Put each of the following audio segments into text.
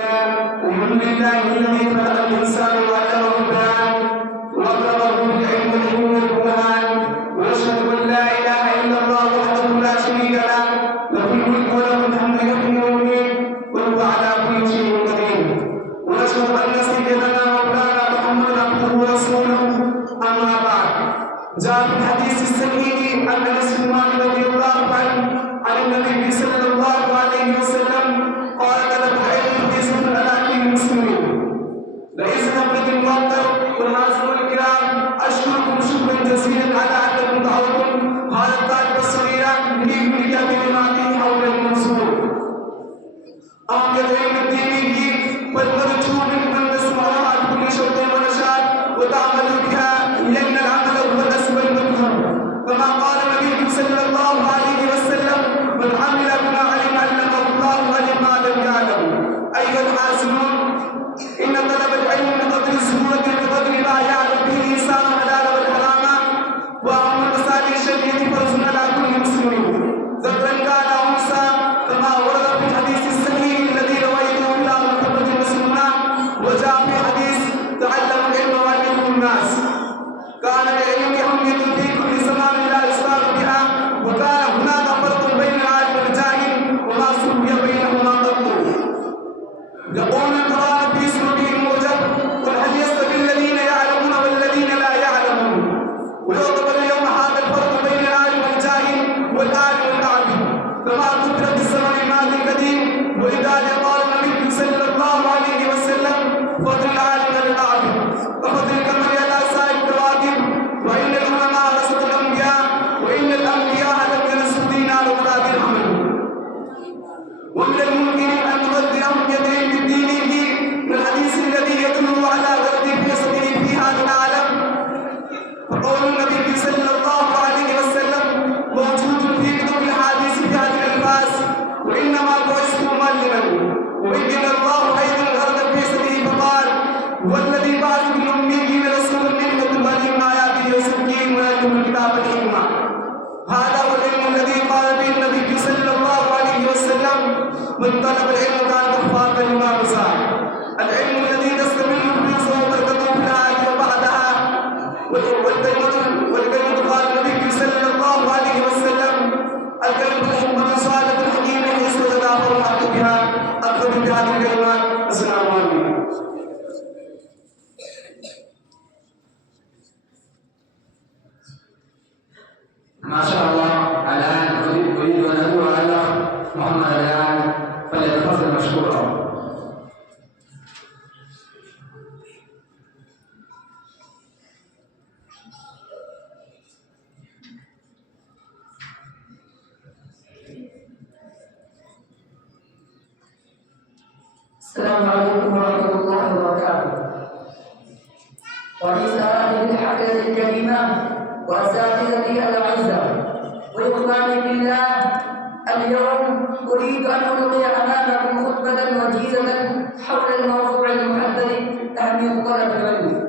الحمد لله الذي خلق الانسان وعلمه البيان واكرمه بالعلم والحلم والقران واشهد ان لا اله الا الله وحده لا شريك له له الملك وله الحمد يحيي ويميت وهو على كل شيء قدير ونشهد ان سيدنا مولانا محمدا عبده ورسوله اما بعد جاء في الحديث الصحيح عن انس بن مالك رضي الله عنه عن النبي صلى الله عليه وسلم قال طلب العلم حديث على كل المسلمين ليس نبغي الموقر والحاضرون الكرام اشكركم شكرا جزيلا على انكم دعوتم هذا الطالب الصغير ليكون كلماته حول المنصور أمجد علم الدين والمرجو من نسمعها بكل شوق ونشاط وتعمل بها لأن العمل هو الأسباب المفهوم كما قال النبي صلى الله عليه وسلم من عمل بما علم علمه الله ولما لم يعلم أيها الحاسبون إن طلب العلم من قدر السهولة بقدر ما يعلم به الإنسان الحلال والحرام وأمر المسائل الشرعية فرض على كل مسلم ذكرا كان أنثى كما ورد في الحديث الصحيح الذي رويته إلى محمد رسولنا وجاء في حديث تعلم العلم وعلمه الناس كان العلم أهمية في كل زمان لا يسار بها وكان هناك فرق بين العالم والجاهل وما سمي بينهما قط يقول القرآن في سورة الموجب قل هل يستوي الذين يعلمون والذين لا يعلمون ويعتبر اليوم هذا الفرق بين العالم والجاهل والعالم والعابد كما ذكر في الزمن الماضي القديم ولذلك قال النبي صلى الله عليه وسلم فضل العالم على العابد وفضل القمر على سائر الكواكب وإن العلماء ورثة الأنبياء وإن الأنبياء لم يرثوا دينارا ولا درهما ومن الممكن أن نقدرهم يدين بدينه من الحديث الذي يدل على غرض في صدره في هذا العالم فقول النبي صلى الله عليه وسلم موجود في كتب الحديث في هذه الألفاظ وإنما بعثت معلما وبين الله أيضا غرض في صدره فقال والذي بعث بالأميين رسولا منهم يتلو عليهم آياته ويزكيهم ويعلمهم الكتاب والحكمة هذا هو العلم الذي قال به النبي صلى الله عليه وسلم من طلب العلم كان كفارا لما وسع العلم الذي تستمر فلوسه وبركته في الآية وبعدها والكلمة قال النبي صلى الله عليه وسلم الكلمة الحكمة صالة الحكيم حيث تتدافر الحق بها أكثر بهذه الكلمات السلام عليكم ما شاء الله الآن أريد أن أدعو على محمد الآن فليتفضل مشكورا. السلام عليكم ورحمة الله وبركاته. ورسالة بالحقيقة الكريمة وأساتذتي الأعزاء وإخواني بالله اليوم أريد أن ألقي أمامكم خطبة وجيزة حول الموضوع المحدد أهمية طلب العلم.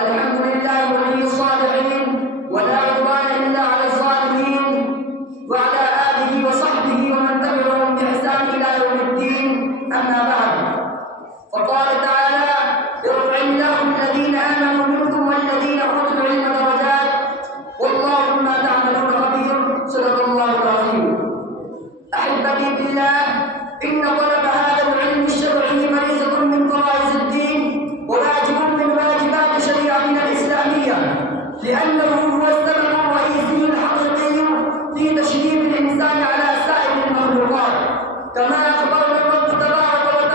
الحمد لله ولي الصالحين ولا عدوان إلا على الظالمين وعلى آله وصحبه ومن تبعهم بإحسان إلى يوم الدين أما بعد فقال تعالى يرفع الله الذين آمنوا منكم والذين أوتوا العلم درجات والله بما تعملون خبير صدق الله العظيم. أحبتي بالله إن طلب هذا العلم الشرعي فريضة من فرائض الدين وواجب من واجبات شريعتنا الإسلامية لأنه هو السبب الرئيسي الحقيقي في تشريف الإنسان على سائر المخلوقات كما أخبرنا الرب تبارك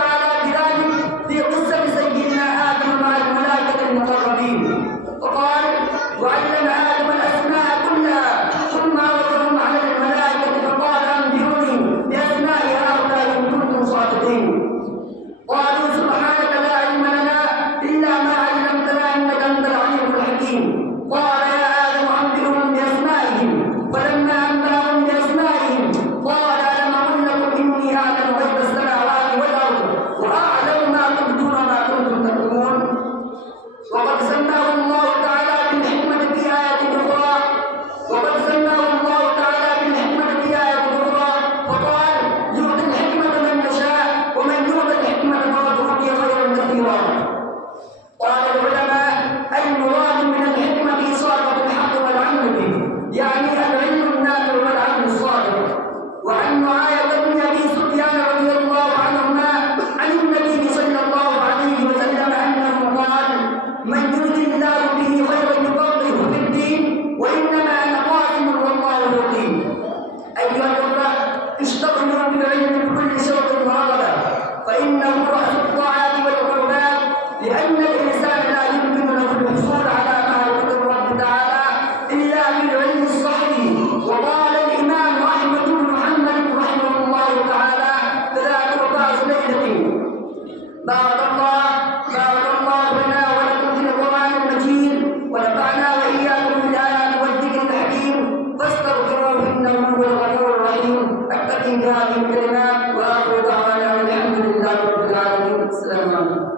بارك الله لنا ولكم في القرآن المجيد ونفعنا وإياكم بالآيات والذكر الحكيم فاستغفروه إنه هو الغفور الرحيم. أتقي هذه الكلمات وآخر دعوانا والحمد لله رب العالمين. السلام عليكم.